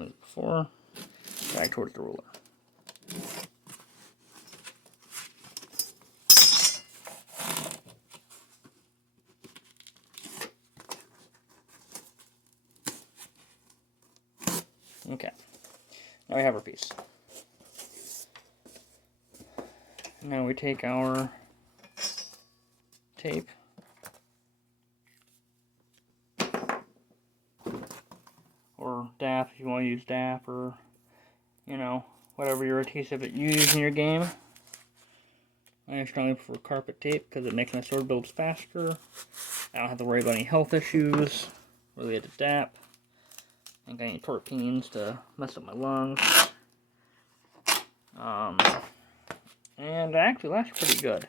same as before. Back towards the ruler. Okay, now we have our piece. Now we take our tape, or DAP if you want to use DAP, or, you know, whatever your adhesive that you use in your game. I strongly prefer carpet tape because it makes my sword builds faster. I don't have to worry about any health issues related to DAP. I ain't got any torpenes to mess up my lungs. And it actually lasts pretty good.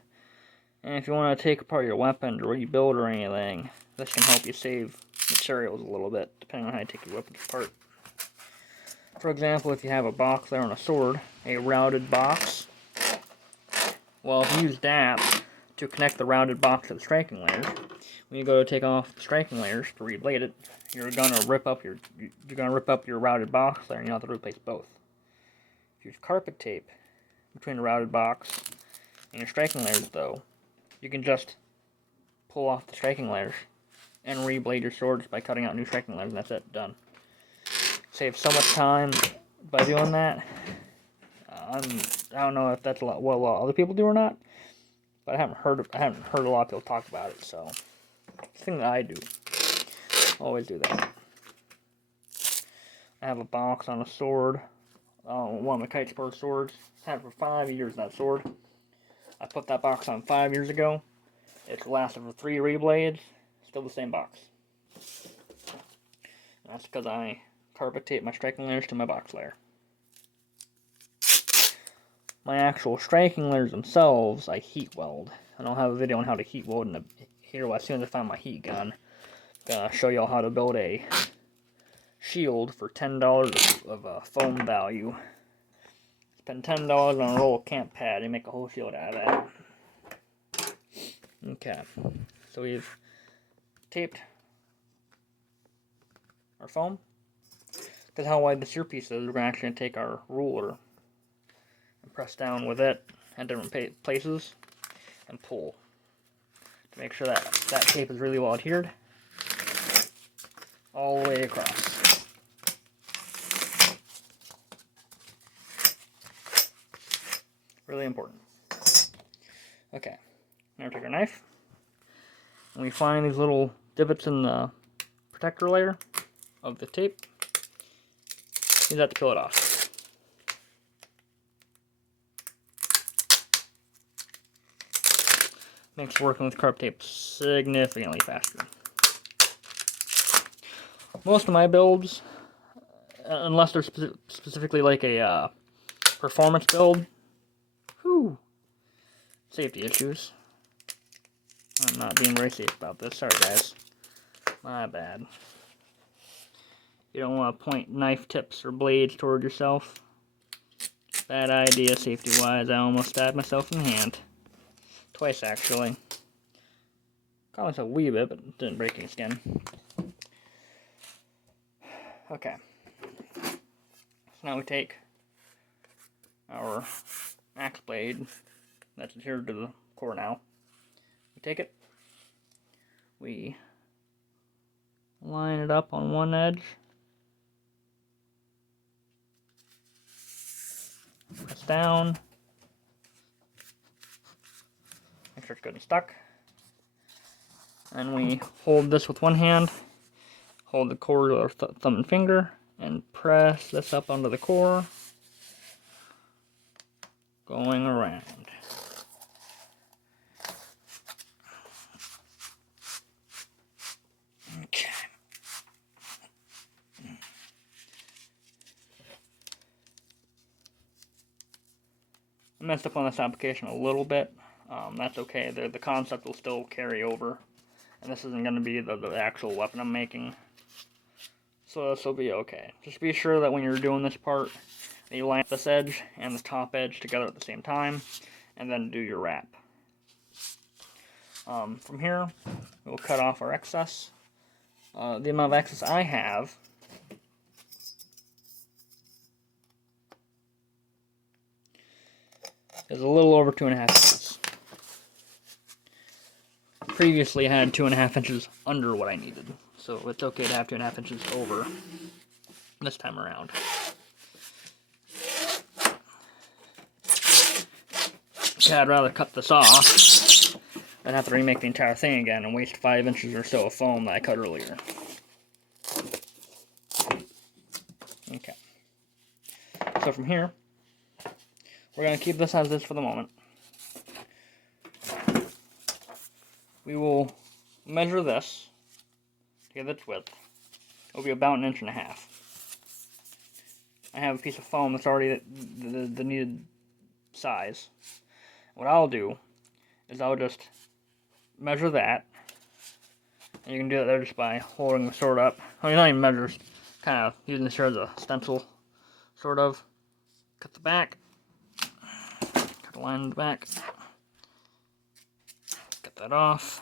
And if you want to take apart your weapon or rebuild or anything, this can help you save materials a little bit, depending on how you take your weapons apart. For example, if you have a box there on a sword, a routed box, well, if you use DAP to connect the routed box to the striking layers, when you go to take off the striking layers to reblade it, you're gonna rip up your routed box layer, and you have to replace both. If you use carpet tape between the routed box and your striking layers, though, you can just pull off the striking layers and reblade your swords by cutting out new striking layers, and that's it, done. Save so much time by doing that. I don't know if that's what a lot of other people do or not, but I haven't heard a lot of people talk about it. So, it's the thing that I do, always do that. I have a box on a sword, one of my kite sport swords. Had it for 5 years. That sword, I put that box on 5 years ago. It's lasted for 3 reblades. Still the same box. That's because I carpet tape my striking layers to my box layer. My actual striking layers themselves, I heat weld. I don't have a video on how to heat weld here. As soon as I find my heat gun, I'm gonna show y'all how to build a shield for $10 of foam value. Spend $10 on a roll of camp pad and make a whole shield out of that. Okay, so we've taped our foam. Because how wide this earpiece is, we're actually going to take our ruler and press down with it at different places and pull to make sure that that tape is really well adhered all the way across. Really important. Okay, now we take our knife and we find these little divots in the protector layer of the tape. Use that to peel it off. Makes working with carpet tape significantly faster. Most of my builds, unless they're specifically like a performance build, safety issues. I'm not being very safe about this. Sorry, guys. My bad. You don't want to point knife tips or blades toward yourself. Bad idea safety-wise. I almost stabbed myself in the hand. Twice, actually. Caught myself a wee bit, but didn't break any skin. Okay. So now we take our axe blade that's adhered to the core now. We take it. We line it up on one edge. Press down. Make sure it's good and stuck. And we hold this with one hand. Hold the core with our thumb and finger. And press this up onto the core. Going around. Okay. I messed up on this application a little bit. That's okay. The concept will still carry over. And this isn't going to be the actual weapon I'm making. So this will be okay. Just be sure that when you're doing this part, that you line this edge and the top edge together at the same time. And then do your wrap. From here, we'll cut off our excess. The amount of excess I have is a little over 2.5 inches. Previously, I had 2.5 inches under what I needed, so it's okay to have 2.5 inches over this time around. Okay, I'd rather cut this off than have to remake the entire thing again and waste 5 inches or so of foam that I cut earlier. Okay. So from here, we're going to keep this as is for the moment. We will measure this to get its width. It'll be about 1.5 inches. I have a piece of foam that's already the needed size. What I'll do is I'll just measure that. And you can do that there just by holding the sword up. Well, you're not even measure, kind of using this here as a stencil, sort of. Cut the back. Cut a line in the back. Cut that off.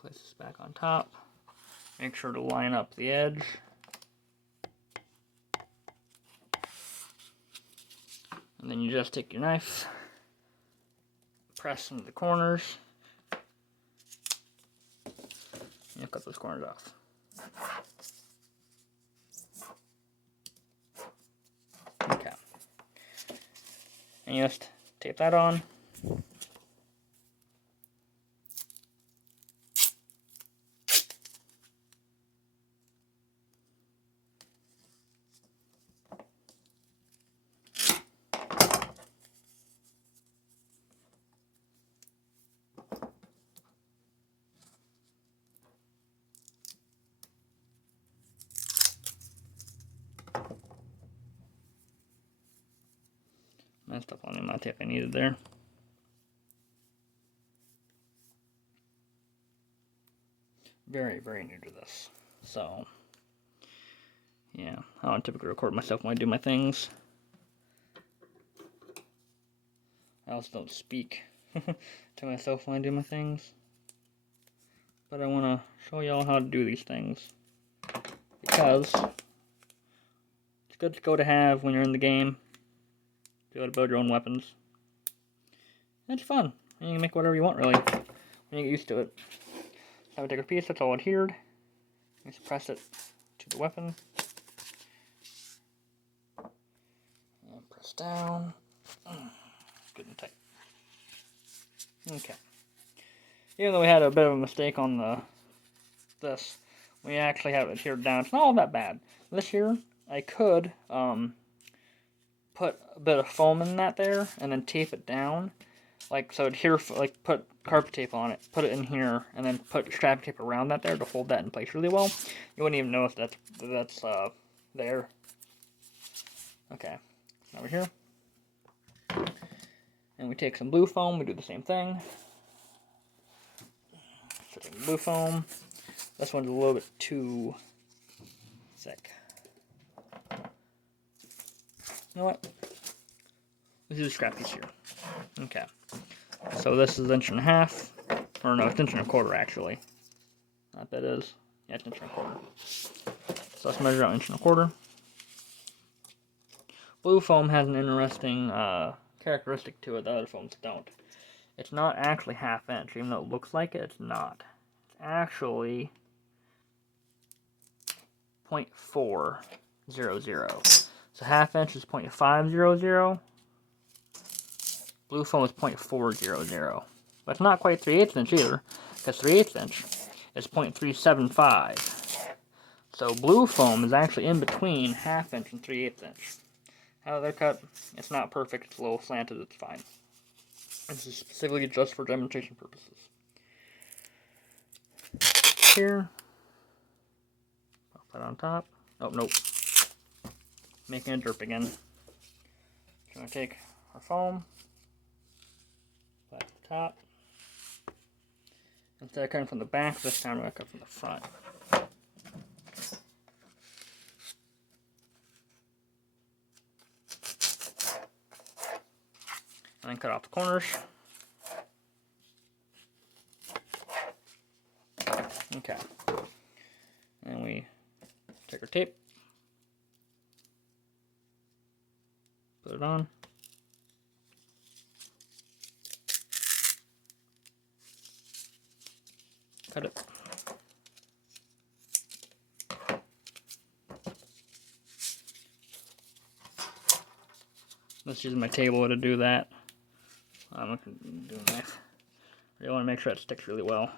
Place this back on top. Make sure to line up the edge. And then you just take your knife, press into the corners, and you cut those corners off. Okay. And you just tape that on. Messed up on the amount of tape I needed there. Very, very new to this. So, yeah, I don't typically record myself when I do my things. I also don't speak to myself when I do my things. But I want to show y'all how to do these things. Because it's good to go to have when you're in the game. Be able to build your own weapons. It's fun. And you can make whatever you want, really, when you get used to it. So I would take a piece that's all adhered. Just press it to the weapon. And press down. Good and tight. Okay. Even though we had a bit of a mistake on this, we actually have it adhered down. It's not all that bad. This here, I could put a bit of foam in that there and then tape it down, like so. Adhere, like put carpet tape on it, put it in here, and then put strap tape around that there to hold that in place really well. You wouldn't even know if that's there. Okay, over here, and we take some blue foam. We do the same thing. So take blue foam. This one's a little bit too thick. You know what? Let's do the scrap piece here. Okay. So this is 1.5 inches. Or no, it's 1.25 inches actually. That bit is. Yeah, it's 1.25 inches. So let's measure out 1.25 inches. Blue foam has an interesting characteristic to it that other foams don't. It's not actually 1/2 inch, even though it looks like it, it's not. It's actually 0.400. So 1/2 inch is 0.500. Blue foam is 0.400. But it's not quite 3/8 inch either, because 3/8 inch is 0.375. So blue foam is actually in between 1/2 inch and 3/8 inch. How they're cut, it's not perfect, it's a little slanted, it's fine. This is specifically just for demonstration purposes. Here, pop that on top. Oh, nope. Making a derp again. So I'm going to take our foam, put it at the top. Instead of cutting from the back, this time we're going to cut from the front. And then cut off the corners. Okay. And we take our tape, put it on. cut it. Let's use my table to do that. I'm going to do a knife. I want to make sure it sticks really well.